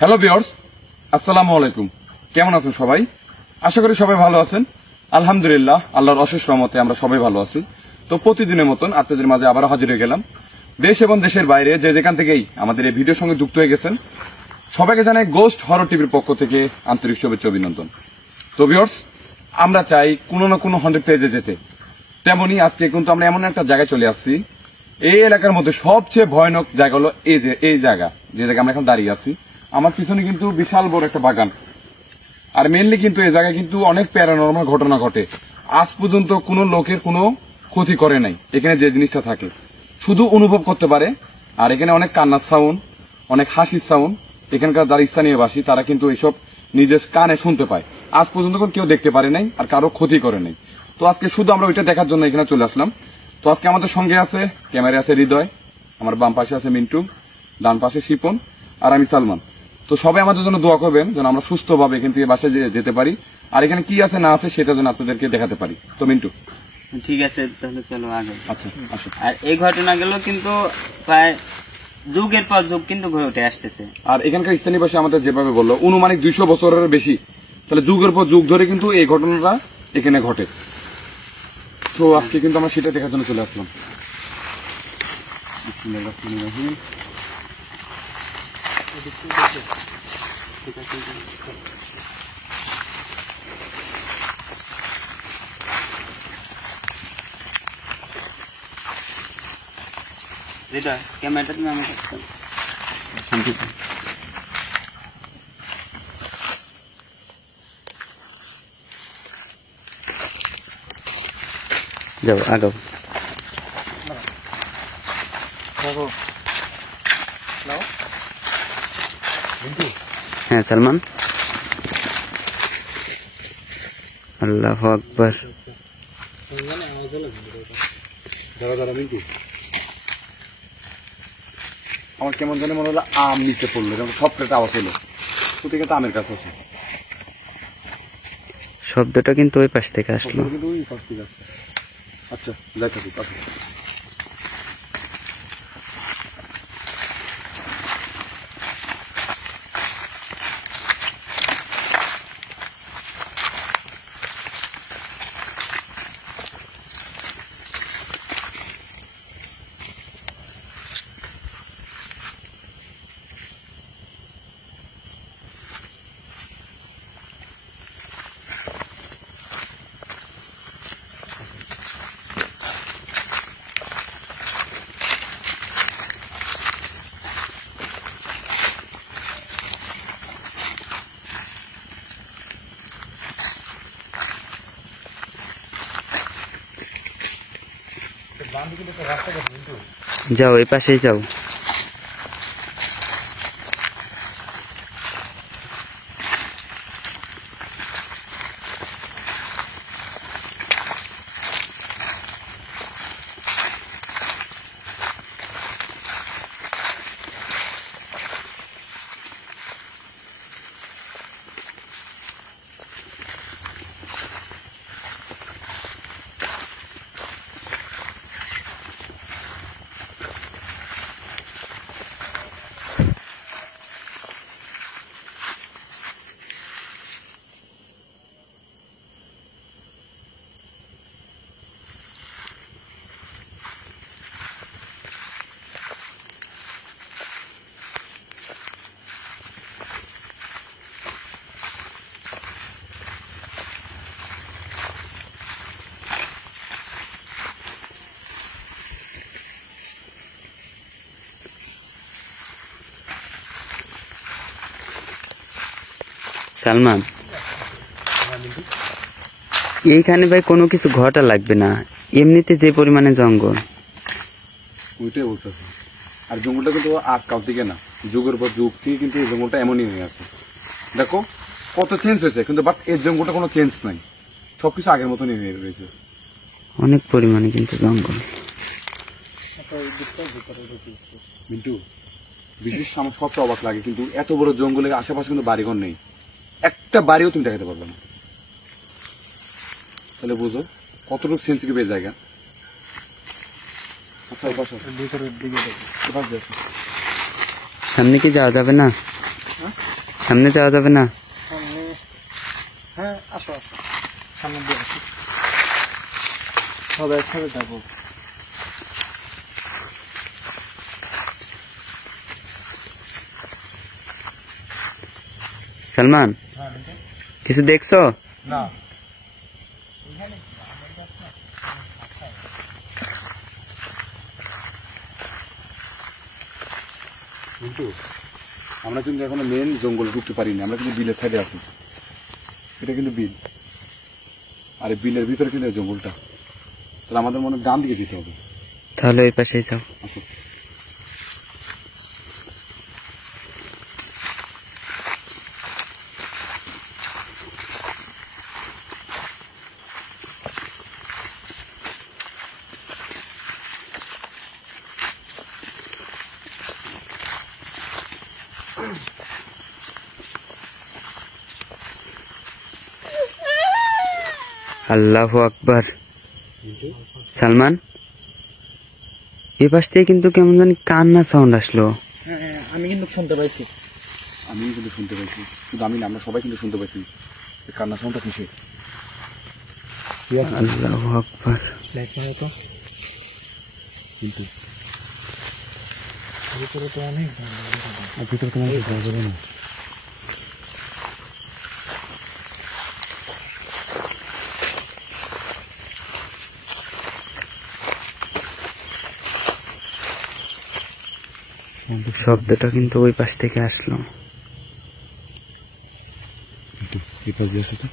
Hello viewers, আসসালামু আলাইকুম। কেমন আছেন সবাই? আশা করি সবাই ভালো আছেন। আলহামদুলিল্লাহ, আল্লাহর অশেষ রহমতে আমরা সবাই ভালো আছি। তো প্রতিদিনের মতন আপনাদের মাঝে আবারও হাজির হয়ে গেলাম। দেশ এবং দেশের বাইরে যে যেখান থেকেই আমাদের এই ভিডিওর সঙ্গে যুক্ত হয়ে গেছেন সবাইকে জানাই গোস্ট হরর টিভির পক্ষ থেকে আন্তরিক শুভেচ্ছা অভিনন্দন। তো ভিউয়ার্স, আমরা চাই কোনো না কোনো 100 পেজে যেতে, তেমনি আজকে কিন্তু আমরা এমন একটা জায়গায় চলে আসছি। এই এলাকার মধ্যে সবচেয়ে ভয়ানক জায়গা হলো এই জায়গা যে জায়গায় আমরা এখন দাঁড়িয়ে আছি। আমার পিছনে কিন্তু বিশাল বড় একটা বাগান, আর মেনলি কিন্তু এই জায়গায় কিন্তু অনেক প্যারানরমাল ঘটনা ঘটে। আজ পর্যন্ত কোনো লোকের কোনো ক্ষতি করে নাই। এখানে যে জিনিসটা থাকে শুধু অনুভব করতে পারে। আর এখানে অনেক কান্নার সাউন্ড, অনেক হাসির সাউন্ড, এখানকার যারা স্থানীয় বাসী তারা কিন্তু এইসব নিজের কানে শুনতে পায়। আজ পর্যন্ত কেউ দেখতে পারে নাই আর কারো ক্ষতি করে নাই। তো আজকে শুধু আমরা ওইটা দেখার জন্য এখানে চলে আসলাম। তো আজকে আমাদের সঙ্গে আছে ক্যামেরা আছে হৃদয়, আমার বাম পাশে আছে মিন্টু, ডান পাশে শিপন, আর আমি সালমান। তো সবাই আমাদের জন্য দোয়া করবেন যেন আমরা সুস্থভাবে এখান থেকে বাসায় যেতে পারি, আর এখানে কি আছে না আছে সেটা যেন আপনাদেরকে দেখাতে পারি। তো মিন্টু, ঠিক আছে, তাহলে চলো আগে। আচ্ছা আসো। আর এই ঘটনাগুলো কিন্তু প্রায় যুগের পর যুগ কিন্তু ঘটে আসতেছে। আর এখানকার স্থানীয় ভাষা আমাদের যেভাবে বললো অনুমানিক 200 বছরের বেশি, তাহলে যুগের পর যুগ ধরে কিন্তু এই ঘটনাটা এখানে ঘটে। তো আজকে কিন্তু আমরা সেটা দেখার জন্য চলে আসলাম। ক্যামেরাটা তুমি আমার যাও আগাও। হ্যাঁ সালমান, আল্লাহু আকবার। আমার কেমন জানি মনে হলো আম নিচে পড়লো, সব প্লেটে আওয়াজ হলো। কোথেকে তো আমের কাছে আছে, শব্দটা কিন্তু ওই পাশ থেকে আসলো। কিন্তু ওই পাশ থেকে আসছে। আচ্ছা যাই থাকুক, আসো। যাও এই পাশেই যাও। সালমান, এইখানে ভাই কোনো কিছু ঘটা লাগবে না, এমনিতে যে পরিমাণে জঙ্গল। ওইটাই বলতেছি। আর জঙ্গলটা কিন্তু আজকাল থেকে না, যুগের পর যুগ থেকে কিন্তু এই জঙ্গলটা এমনই হয়ে আছে। দেখো কত চেঞ্জ হয়েছে, কিন্তু বাট এই জঙ্গলটা কোনো চেঞ্জ নাই, সবকিছু আগের মতনই হয়ে রয়েছে। অনেক পরিমাণে কিন্তু জঙ্গল। কিন্তু বিশেষ আমার সবচেয়ে অবাক লাগে, কিন্তু এত বড় জঙ্গলের আশেপাশে কিন্তু বাড়িঘর নেই, একটা বাড়িও তুমি দেখাতে পারবে না। তাহলে বুঝো কতটুকু সেন্সিটিভ এই জায়গা। সামনে কি যাওয়া যাবে না? সামনে যাওয়া যাবে না? সামনে, হ্যাঁ আসো আসো, সামনে দিয়ে আসো, সবাই একসাথে যাবো। সালমান, কিছু দেখছো? না কিন্তু আমরা কিন্তু এখনো মেন জঙ্গল ঢুকতে পারিনি, আমরা কিন্তু বিলের সাইডে আছি। এটা কিন্তু বিল, আর এই বিলের ভিতরে কিন্তু এই জঙ্গলটা। তাহলে আমাদের মনে হয় ডান দিকে যেতে হবে। তাহলে ওই পাশেই যাও। আসো। আল্লাহু আকবার। সালমান, এই পাশ থেকে কিন্তু কেমন জানি কান্না সাউন্ড আসলো। হ্যাঁ আমি কিন্তু শুনতে পাইছি। আমি কিন্তু শুনতে পাইছি, শুধু আমি না, আমরা সবাই কিন্তু শুনতে পাইছি। এই কান্না সাউন্ডটা কিসে? আল্লাহু আকবার। লাইট মারো তো, কিন্তু ভিতরে তো অনেক ভিতরে তোমার যাওয়া যাবে না। শব্দটা কিন্তু ওই পাশ থেকে আসলো। এই পাশ দিয়ে আসো তো।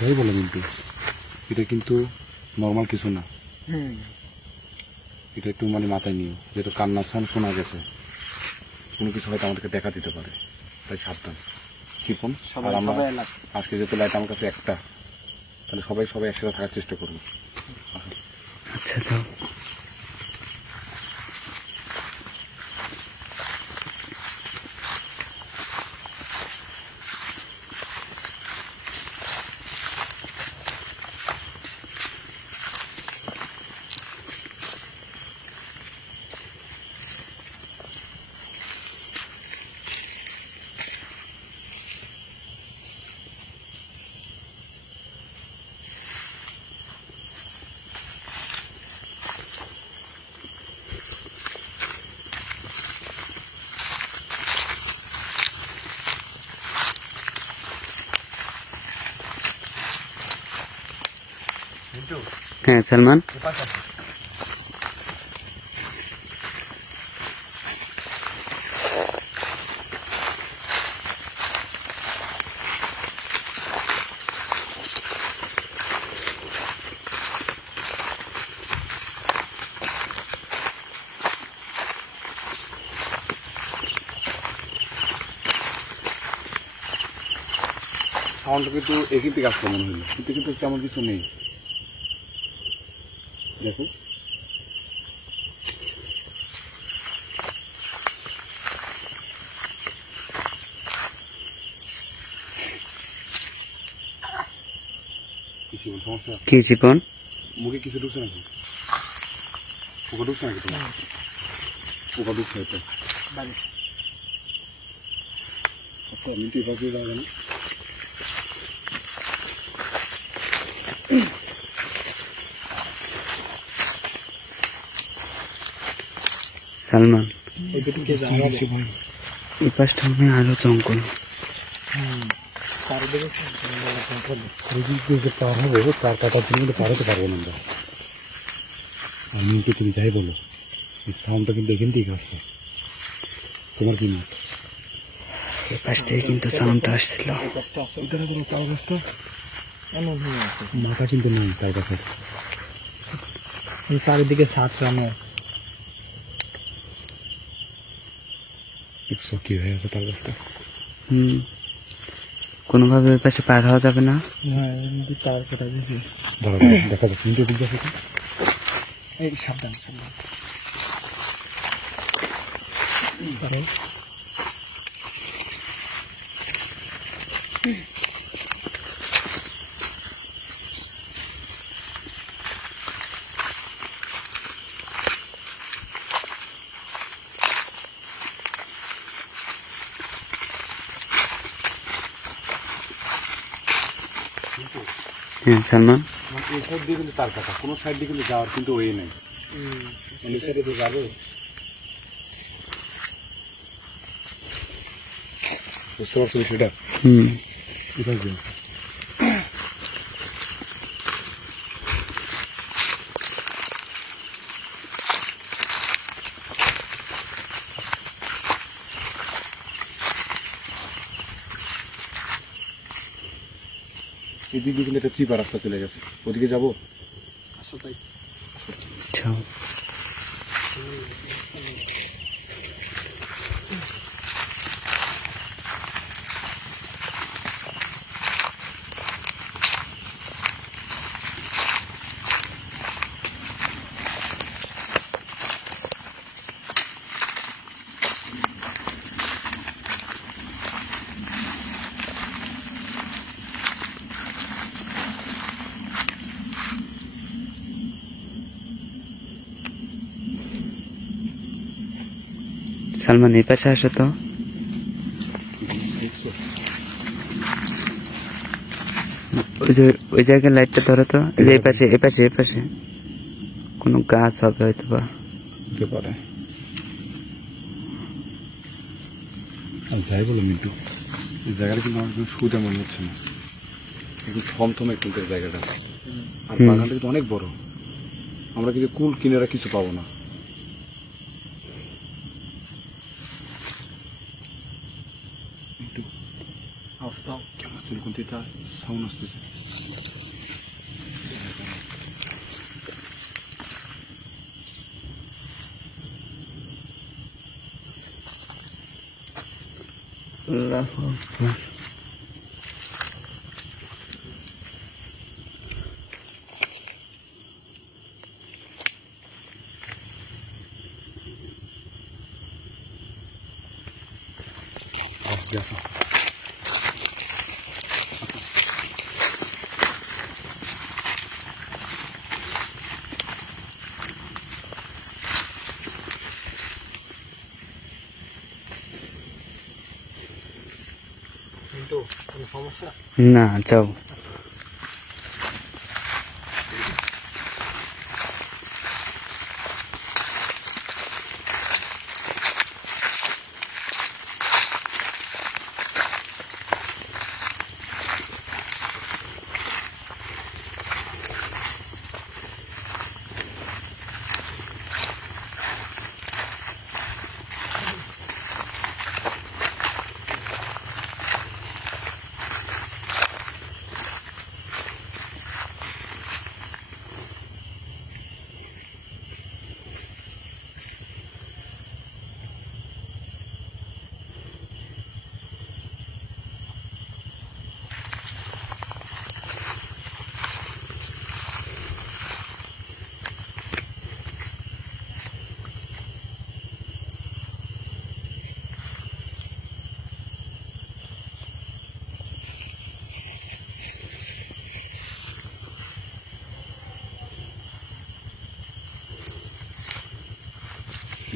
যাই বলো, কিন্তু এটা কিন্তু নর্মাল কিছু না। এটা একটু মানে মাথায় নিও, যেহেতু কান্নার সাউন্ড শোনা গেছে, কোনো কিছু হয়তো আমাদেরকে দেখা দিতে পারে, তাই সাবধান। কিপন আর আমরা আজকে যেহেতু লাইট আমার কাছে একটা, তাহলে সবাই সবাই একসাথে থাকার চেষ্টা করবো। আচ্ছা যাও। হ্যাঁ সালমান, সাউন্ডটা কিন্তু একই থেকে আসলো মনে হলো, কিন্তু কিন্তু তেমন কিছু নেই। দেখো কিছু সমস্যা, কি জীবন? মুখে কিছু ঢুকছে নাকি? পোকা ঢুকছে নাকি তোমার? পোকা ঢুকছে এটা। আচ্ছা আমি তো এবার দিয়ে যাবো না। সালমান, এদিকে যাওয়া এই পাশটা মনে হয় আরো জঙ্গল। চারিদিকে যে পার হবে, তার কাটার জন্য পার হতে পারবো না আমরা। আমি তুমি যাই বলো, এই সাউন্ডটা কিন্তু এখান থেকে আসছে। তোমার কি মত? এই পাশ থেকে কিন্তু সাউন্ডটা আসছিল। তাল গাছটা এমন হয়ে আছে, মাথা কিন্তু নাই তাল গাছের। চারিদিকে ছাড়ানো। কি হয়ে আছে তাল গাছটা? কোনোভাবে ওই পাশে পার হওয়া যাবে না? হ্যাঁ তার কেটে দিয়েছে। দেখা যাচ্ছে কিন্তু দিক আছে। এই সাবধান সাবধান। হ্যাঁ সালমান, এই সাইড দিয়ে কিন্তু তার কাটা, কোনো সাইড দিয়ে কিন্তু যাওয়ার কিন্তু ওয়ে নেই। এই সাইডে দিয়ে যাবে, বুঝতে পারছো বিষয়টা? হুম, এদিকে কিন্তু একটা চিপা রাস্তা চলে গেছে, ওদিকে যাবো। আসো তাই। যাও। সালমান এই পাশে আসো তো। দেখছো? ওই জায়গায় লাইটটা ধরো তো। এই যে এই পাশে কোনো গাছ হবে হয়তো বা। হতে পারে। যাই বলো মিন্টু, এই জায়গাটা কিন্তু আমার কোনো সুবিধা মনে হচ্ছে না, একটু থমথমে কিন্তু এই জায়গাটা। আর বাগানটা কিন্তু অনেক বড়, আমরা কিন্তু কুল কিনারা কিছু পাবো না। মিন্টু, আস্তাও কেমন চুলকুন দিতে সাউন্ড আসতেছে। আল্লাহু আকবার। দেখো কিন্তু কোনো সমস্যা? না, যাও।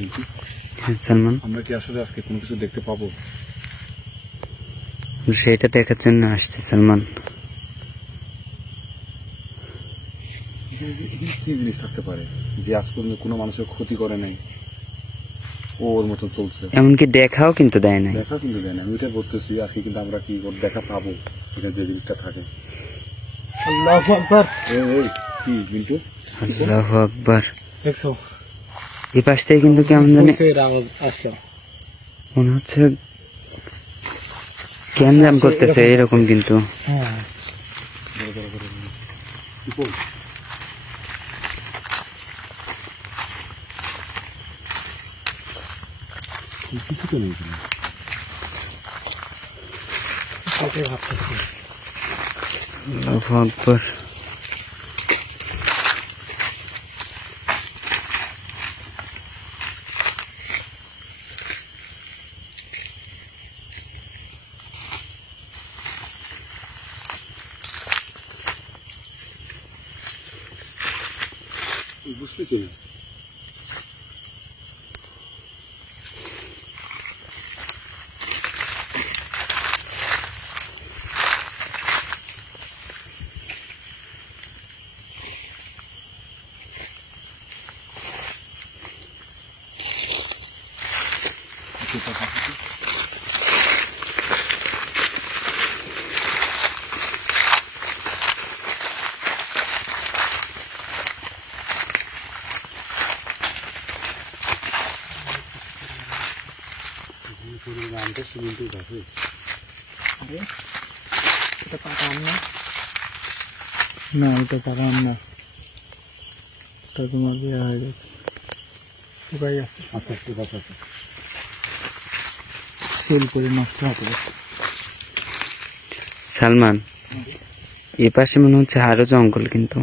মিন্টু, হ্যাঁ সালমান, আমরা কি আসলে আজকে কোনো কিছু দেখতে পাবো? সেটা দেখার জন্য আসছে সালমান। কি জিনিস থাকতে পারে যে আজ পর্যন্ত কোনো মানুষের ক্ষতি করে নাই, ও ওর মতো চলছে, এমনকি দেখাও কিন্তু দেয় নাই। দেখা কিন্তু দেয় না। আমি ওইটা বলতেছি আজকে কিন্তু আমরা কি ওর দেখা পাবো, এখানে যে জিনিসটা থাকে। আল্লাহু আকবার। এই কি মিন্টু, আল্লাহু আকবার। দেখছো? এই পাশ থেকে কিন্তু কেমন জানি কিসের আওয়াজ আসলো? মনে হচ্ছে ক্যানজাম করতেছে এরকম কিন্তু। হ্যাঁ, কি বল? কিছু তো নেই এখানে। সেটাই ভাবতেছি। আল্লাহু আকবার। বুঝতেছি না। এটা পাকা আম না? না, এটা পাকা আম না, এটা তোমার বিয়ে হয়ে গেছে, শুকাই গেছে। আচ্ছা, ঠিক আছে, তেল করে নষ্ট হতে পারছে। সালমান, এ পাশে মনে হচ্ছে আরো জঙ্গল, কিন্তু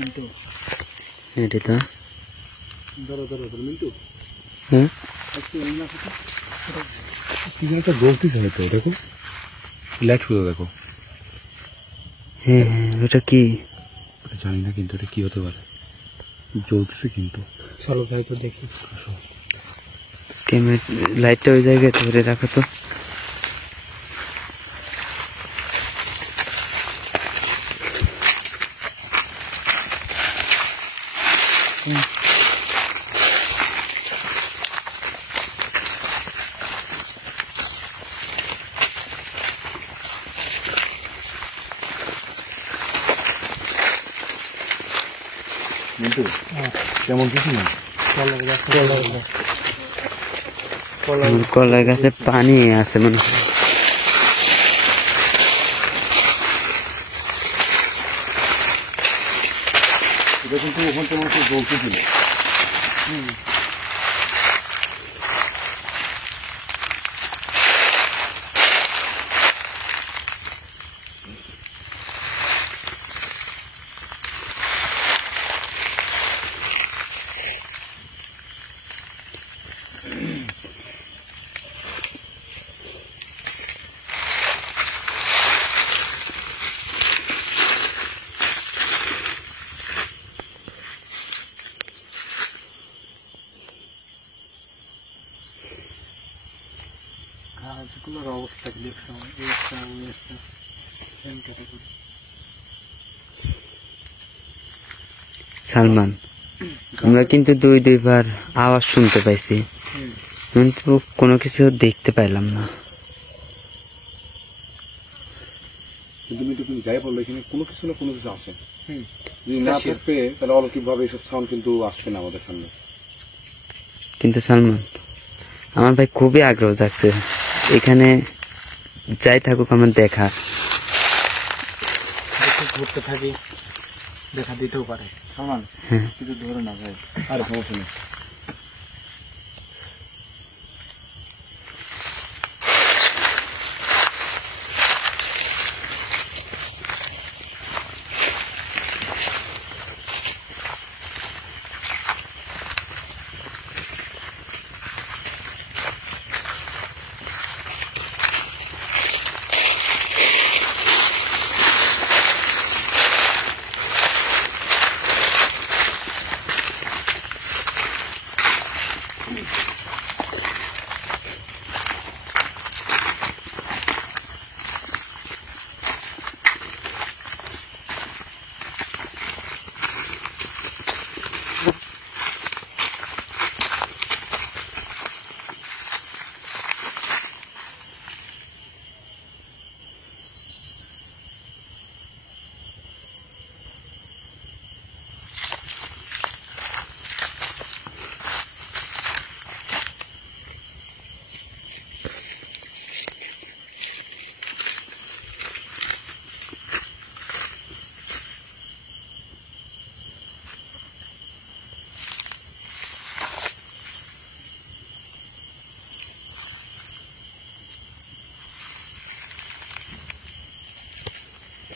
মিন্টু, এটি তো ধরো মিন্টু, হ্যাঁ কি যেন একটা জ্বলতেছে হয়তো, দেখো লাইট ফুলো দেখো। হ্যাঁ হ্যাঁ, ওটা কি? ওটা জানি না, কিন্তু এটা কি হতে পারে, জ্বলতেছে কিন্তু। চলো যাই তো দেখি। লাইটটা ওই জায়গায় ধরে রাখো তো। কিন্তু তেমন কিছু না। কলা গাছে পানি আছে মনে হয়। এটা কিন্তু ওখান তেমন একটু জ্বলতেছিল। গাছগুলোর অবস্থা কি দেখছো? সালমান, আমরা কিন্তু দুইবার আওয়াজ শুনতে পাইছি, কিন্তু কোনো কিছু দেখতে পাইলাম না। কিন্তু মিটু কিন্তু যাই বললো, এখানে কোনো কিছু না কোনো কিছু আসে। যদি না থাকবে তাহলে অলৌকিক ভাবে এইসব সাউন্ড কিন্তু আসছে না আমাদের সামনে। কিন্তু সালমান, আমার ভাই খুবই আগ্রহ জাগছে এখানে যাই থাকুক আমার দেখা। ঘুরতে থাকি, দেখা দিতেও পারে। সালমান, হ্যাঁ কিছু ধরে না ভাই। আরে সমস্যা নেই।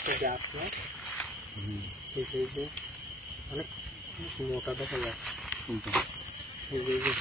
একটা গাছ না এই যে অনেক মোটা দেখা যাচ্ছে এই যে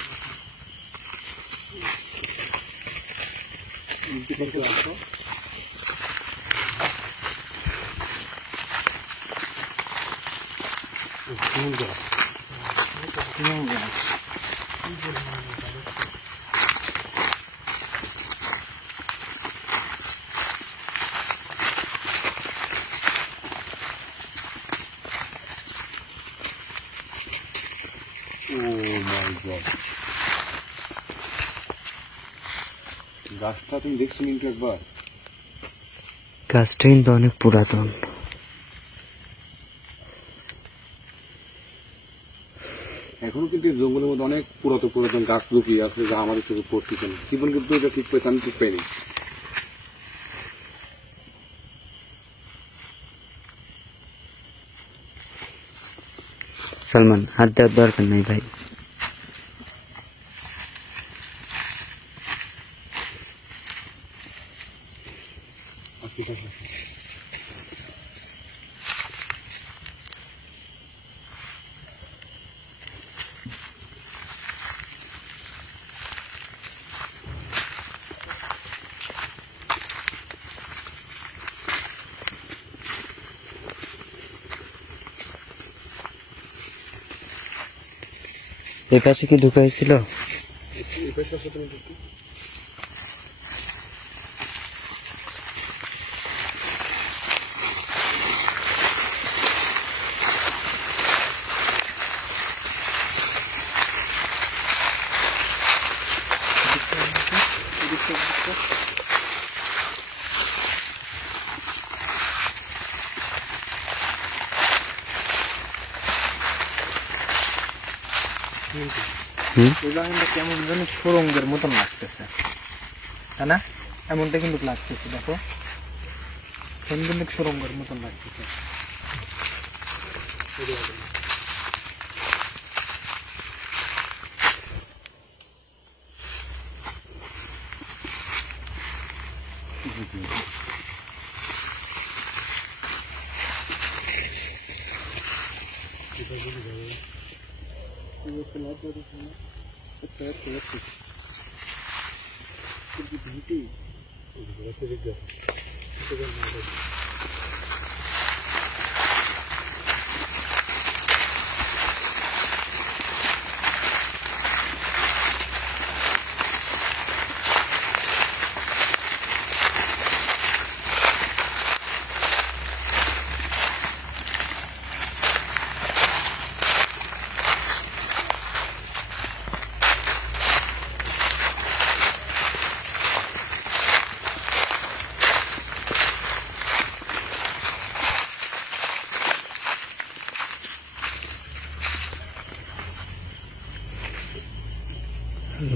গাছটা তুমি দেখছো কিন্তু একবার গাছটা কিন্তু অনেক পুরাতন। এখনো কিন্তু এই জঙ্গলের মধ্যে অনেক পুরাতন গাছ লুকিয়ে আছে যা আমাদের চোখে পড়তেছে না। জীবন কিন্তু এটা ঠিক পেয়েছে, আমি ঠিক পাইনি। সালমান, হাত দেওয়ার দরকার নাই ভাই। এই পাশে কি ঢুকাইছিল? কেমন যেন সুরঙ্গের মতন লাগতেছে, তাই না? এমনটা কিন্তু লাগতেছে, দেখো কিন্তু সুরঙ্গের মতন লাগতেছে।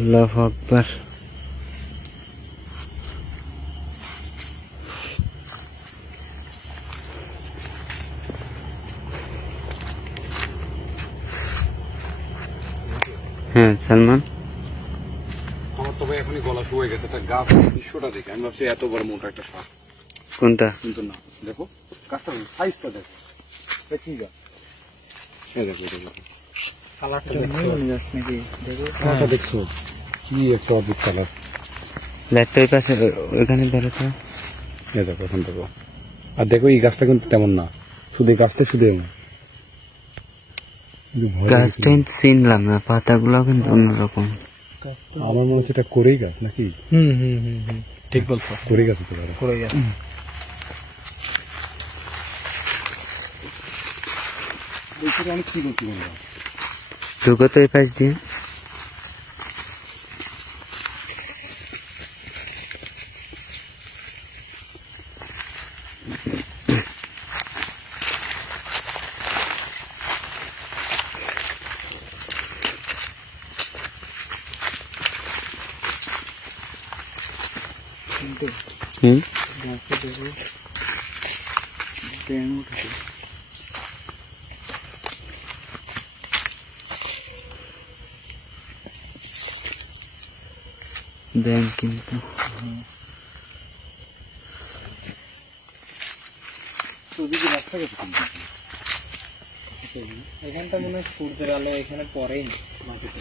আল্লাহু আকবার। হ্যাঁ সালমান, আমার তো ভাই এখনই গলা শুয়ে গেছে। একটা গাছ দৃশ্যটা দেখে আমি ভাবছি এত বড় মোটা একটা সাপ, কোনটা? কিন্তু না। দেখো গাছটা সাইজটা দেখো, এটা কি গাছ? এই দেখো, এটা দেখো, কালারটা দেখছো কি একটা অদ্ভুত কালার। লাইটটা ওই পাশে ওইখানে ধরো তো। এই দেখো, এখন দেখো। আর দেখো এই গাছটা কিন্তু তেমন না, শুধু এই গাছটা শুধু এমন। গাছটা কিন্তু চিনলাম না, পাতাগুলো কিন্তু অন্যরকম। আমার মনে হচ্ছে এটা করেই গাছ নাকি? ঠিক বলছো, করে গাছ হতে পারে। করে গেছে। অনেক কি বলছি বন্ধুরা, ঢুকো তো এই পাশ দিয়ে। হুম, দেন কিন্তু এখানটা মনে হয় সূর্যের আলো এখানে পরেই মাটিতে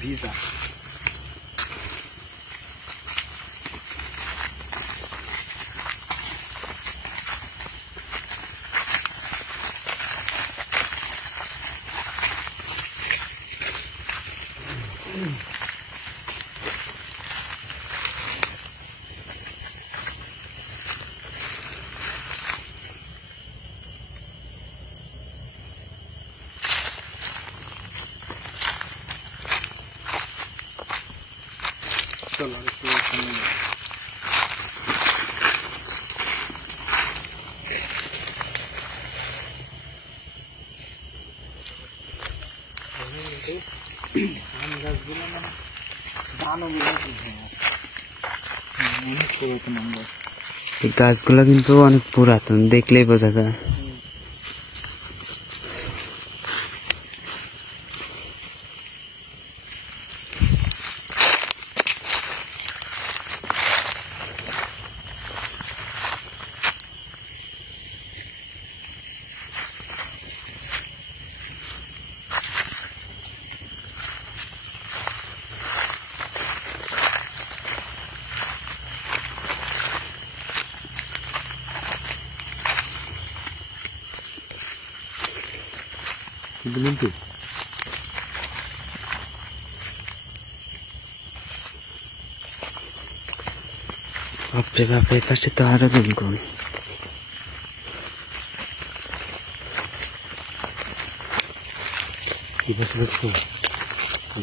ভিজা। চলো একটু ওখানে যাই। আম গাছগুলো মানে দানগুলো অনেক পুরাতন আম গাছ। এই গাছগুলো কিন্তু অনেক পুরাতন, দেখলেই বোঝা যায়। মিন্টু বাপরে বাপ, এই পাশে তো আরো জঙ্গল। এই পাশে দেখছো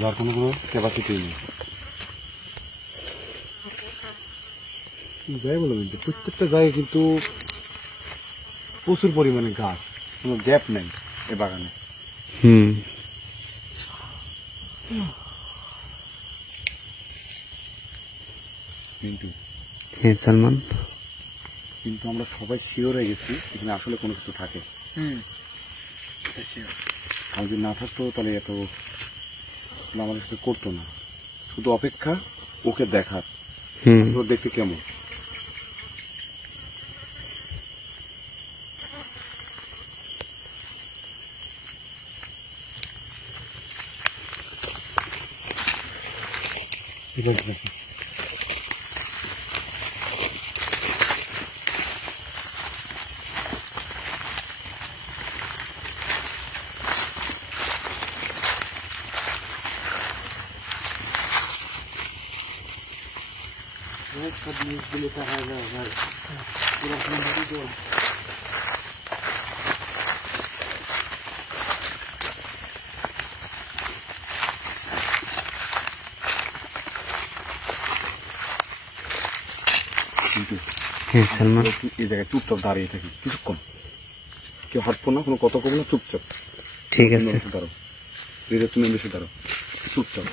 যার কোনো ক্যাপাসিটি নেই। যাই বলো মিন্টু, প্রত্যেকটা জায়গায় কিন্তু প্রচুর পরিমাণে গাছ, কোনো গ্যাপ নেই এ বাগানে। মিন্টু হ্যাঁ সালমান, কিন্তু আমরা সবাই শিওর হয়ে গেছি এখানে আসলে কোনো কিছু থাকে। আর যদি না থাকতো তাহলে এত আমাদের সাথে করতো না। শুধু অপেক্ষা ওকে দেখার, ওর দেখতে কেমন। হ্যাঁ সালমান, এই জায়গায় চুপচাপ দাঁড়িয়ে থাকি কিছুক্ষণ, কেউ হাঁটবো না, কোনো কথা কবো না, চুপচাপ। ঠিক আছে। দাঁড়ো, তুমি বেশি দাঁড়ো, চুপচাপ।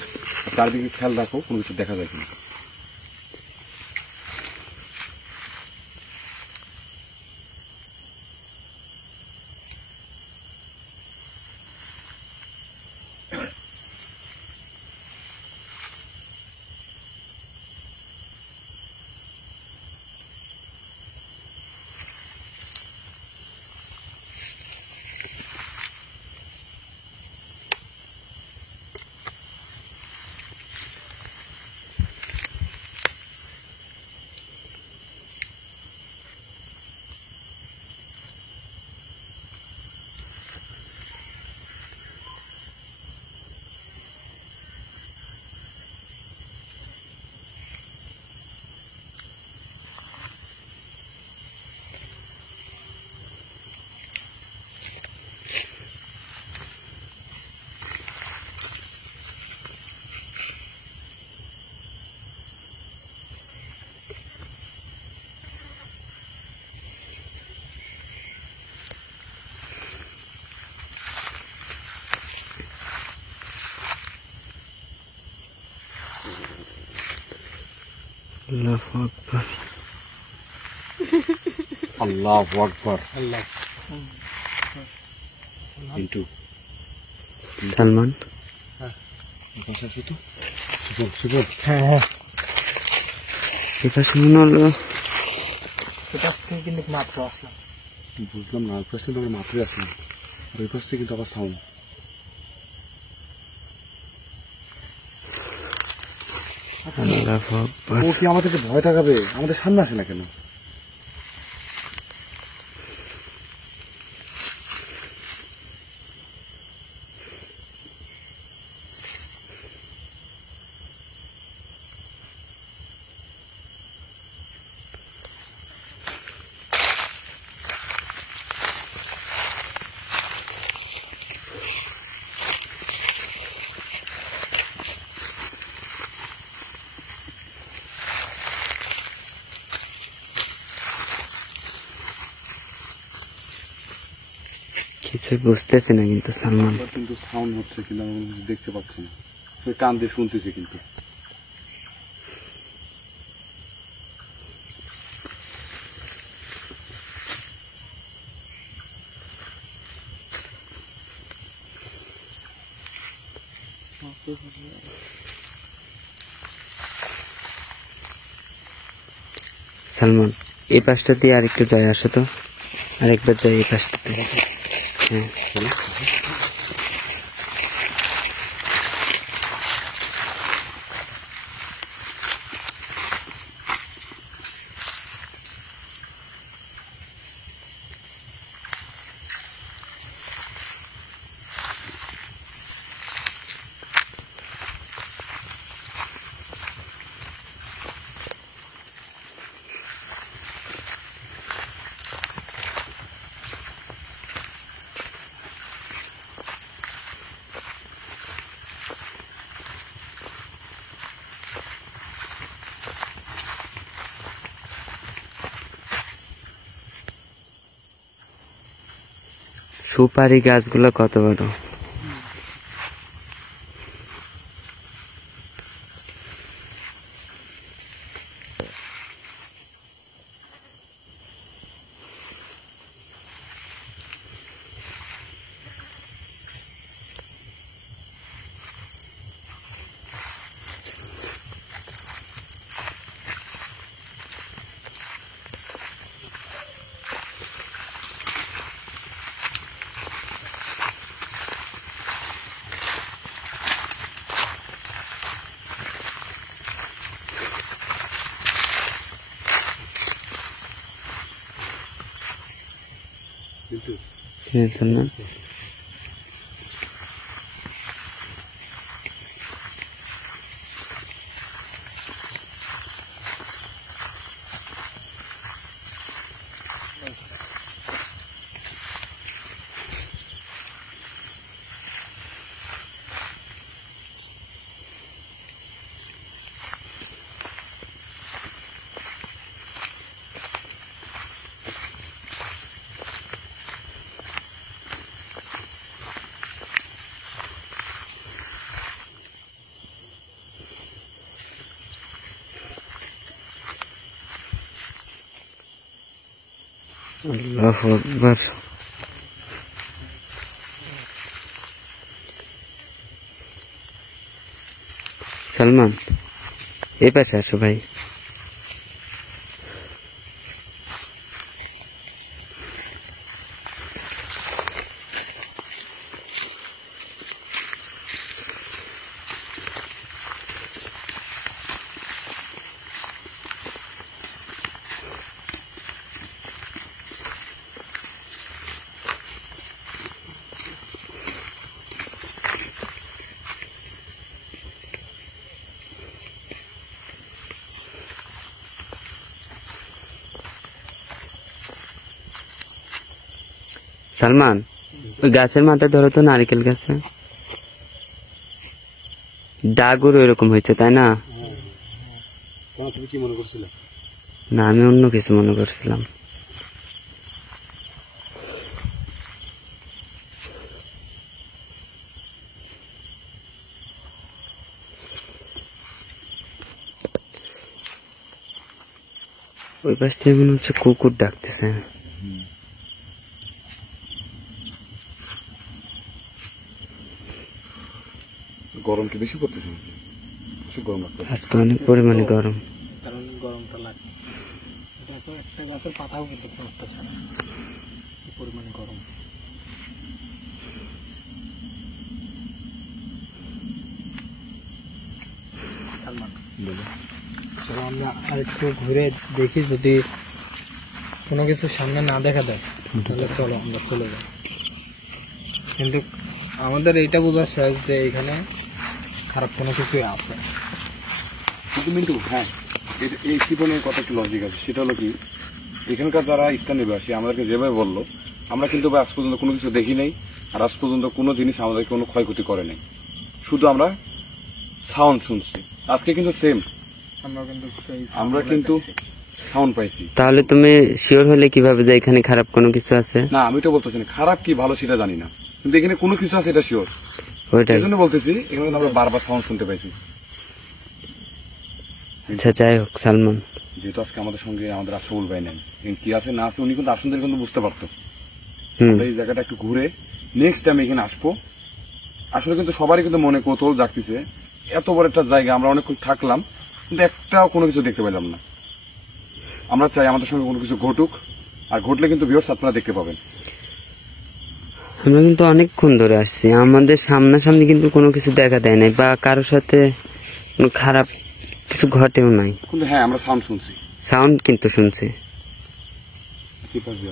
চারদিকে খেয়াল রাখো কোনো কিছু দেখা যায় কিনা। আল্লাহু আকবার, আল্লাহু আকবার। আল্লাহ মিন্টু সালমান, হ্যাঁ এই পাশে মনে হলো এটার থেকে কিন্তু মাত্র আসলাম। বুঝলাম না, ওই পাশ থেকে আমরা মাত্রই আসলাম, আর ওই পাশ থেকে কিন্তু আবার সাউন্ড। আল্লাহু আকবার। ও কি আমাদেরকে ভয় দেখাবে? আমাদের সামনে আসে না কেন? কিছু বুঝতেছি না কিন্তু সালমান। আমরা কিন্তু সাউন্ড হচ্ছে কিন্তু আমি দেখতে পাচ্ছি না, ওই কান দিয়ে শুনতেছি কিন্তু। সালমান, এই পাশটা দিয়ে আরেকটু যাই, আসো তো, আরেকবার যাই এই পাশটাতে। হ্যাঁ চলো। সুপারি গাছগুলো কত বড়! হ্যাঁ সালমান, আল্লাহু আকবার। সালমান, এই পাশে আসো ভাই। সালমান, ওই গাছের মাথায় ধরো তো, নারিকেল গাছে ডাগুর এরকম হয়েছে, তাই না? তুমি কি মনে করছিলে? না, আমি অন্য কিছু মনে করছিলাম। ওই পাশ থেকে মনে হচ্ছে কুকুর ডাকতেছে। গরম কি বেশি পড়তেছে নাকি? বেশি গরম লাগছে। আজকে অনেক পরিমাণে গরম। কারণ গরমটা লাগে। দেখো একটা গাছের পাতাও কিন্তু নড়তেছে না, কি পরিমাণ গরম। চলো আমরা আর একটু ঘুরে দেখি, যদি কোনো কিছু সামনে না দেখা দেয় তাহলে চলো আমরা চলে যাই। কিন্তু আমাদের এইটা বোঝা শেষ যে এখানে খারাপ কোনো কিছুই আছে। কিন্তু মিন্টু, হ্যাঁ, এই জীবনের কথা একটু লজিক আছে। সেটা হলো কি, এখানকার যারা স্থানীয় নিবাসী আমাদেরকে যেভাবে বললো, আমরা কিন্তু আজ পর্যন্ত কোনো কিছু দেখি নাই, আর আজ পর্যন্ত কোনো জিনিস আমাদেরকে কোনো ক্ষয়ক্ষতি করে নাই, শুধু আমরা সাউন্ড শুনছি। আজকে কিন্তু সেম, আমরা কিন্তু সাউন্ড পাইছি। তাহলে তুমি শিওর হলে কিভাবে যে এখানে খারাপ কোনো কিছু আছে? না, আমি তো বলতেছি না খারাপ কি ভালো সেটা জানি না, কিন্তু এখানে কোনো কিছু আছে এটা শিওর। ওইটাই। এই জন্য বলতেছি, এখানে কিন্তু আমরা বারবার সাউন্ড শুনতে পাইছি। আচ্ছা, যাই হোক সালমান, যেহেতু আজকে আমাদের সঙ্গে আমাদের আশরাফুল ভাই নেন, কি আছে না আছে উনি কিন্তু আসলে কিন্তু বুঝতে পারতো। হুম, আমরা এই জায়গাটা একটু ঘুরে নেক্সট টাইম এখানে আসবো। আসলে কিন্তু সবারই কিন্তু মনে কৌতূহল জাগতেছে, এত বড় একটা জায়গা আমরা অনেকক্ষণ থাকলাম কিন্তু একটাও কোনো কিছু দেখতে পেলাম না। আমরা চাই আমাদের সঙ্গে কোনো কিছু ঘটুক, আর ঘটলে কিন্তু ভিউয়ার্স আপনারা দেখতে পাবেন। আমরা কিন্তু অনেকক্ষণ ধরে আসছি, আমাদের সামনাসামনি কিন্তু কোনো কিছু দেখা দেয় নাই বা কারোর সাথে কোনো খারাপ কিছু ঘটেও নাই। কিন্তু হ্যাঁ, আমরা সাউন্ড শুনছি। সাউন্ড কিন্তু শুনছি। কি পারবে?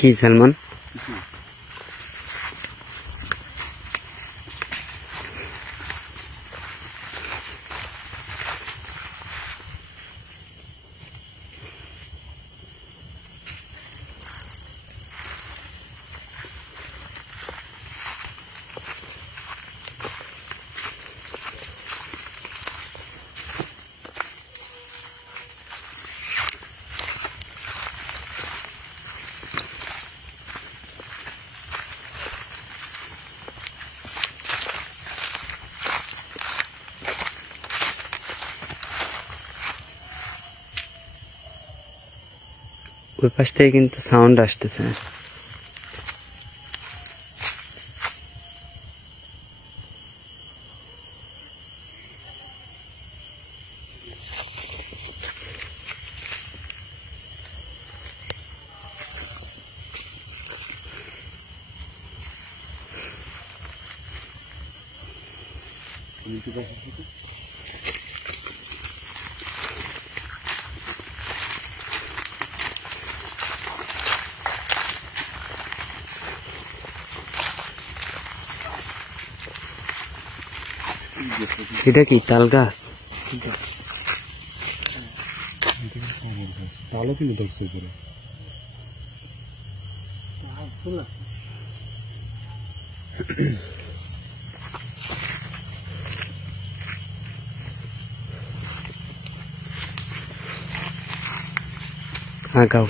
কি সালমান? ওই পাশ থেকে কিন্তু সাউন্ড আসতেছে। এটা কি তাল গাছ? তাহলে কি দেখতে পারে? আগাও।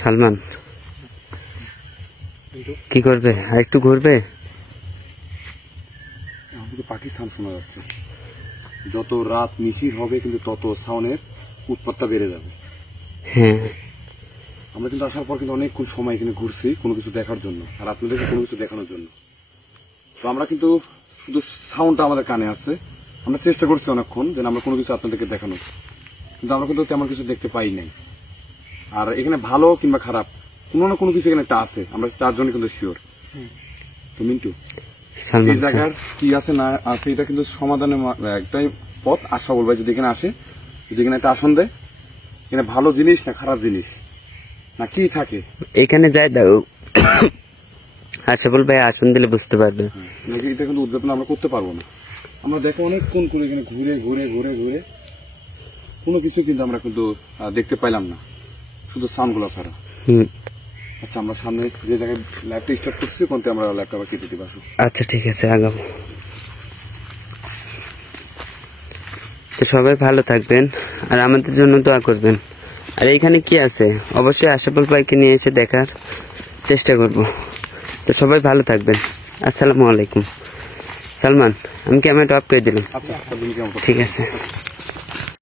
সালমান কি করবে? আর একটু ঘুরবে? আমাদের পাখির সাউন্ড শোনা যাচ্ছে। যত রাত মিশির হবে কিন্তু তত সাউন্ডের উৎপাতটা বেড়ে যাবে। হ্যাঁ, আমরা কিন্তু আসার পর কিন্তু অনেকক্ষণ সময় এখানে ঘুরছি কোনো কিছু দেখার জন্য, আর আপনাদেরকে কোনো কিছু দেখানোর জন্য। তো আমরা কিন্তু শুধু সাউন্ডটা আমাদের কানে আসছে, আমরা চেষ্টা করছি অনেকক্ষণ যে আমরা কোনো কিছু আপনাদেরকে দেখানো, কিন্তু আমরা কিন্তু তেমন কিছু দেখতে পাই নাই। আর এখানে ভালো কিংবা খারাপ কোনো না কোনো কিছু এখানে একটা আছে, আমরা চারজনই কিন্তু শিওর। তো মিন্টু, এই সালমান জায়গার কি আছে না আছে এটা কিন্তু সমাধানের একটাই পথ। আশা বলবো যদি এখানে আসে, যদি এখানে একটা আসন দেয়, এখানে ভালো জিনিস না খারাপ জিনিস না কি থাকে, এখানে যাই দাও আশাফুল ভাই আসন দিলে বুঝতে পারবে। নাকি এটা কিন্তু উদ্যাপন আমরা করতে পারবো না। আমরা দেখো অনেকক্ষণ করে এখানে ঘুরে ঘুরে ঘুরে ঘুরে কোনো কিছু কিন্তু আমরা কিন্তু দেখতে পাইলাম না, শুধু সাউন্ডগুলো ছাড়া। আচ্ছা, আমরা সামনে যে জায়গায় ল্যাবটা স্টার্ট করছি কোনতে আমরা ল্যাবটা আবার কেটে দিবা। আচ্ছা ঠিক আছে, আগাবো। তো সবাই ভালো থাকবেন আর আমাদের জন্য দোয়া করবেন। আর এইখানে কি আছে অবশ্যই আশাফুল ভাইকে নিয়ে এসে দেখার চেষ্টা করব। তো সবাই ভালো থাকবেন। আসসালামু আলাইকুম। সালমান, আমি ক্যামেরাটা অফ করে দিলাম। আচ্ছা, ঠিক আছে।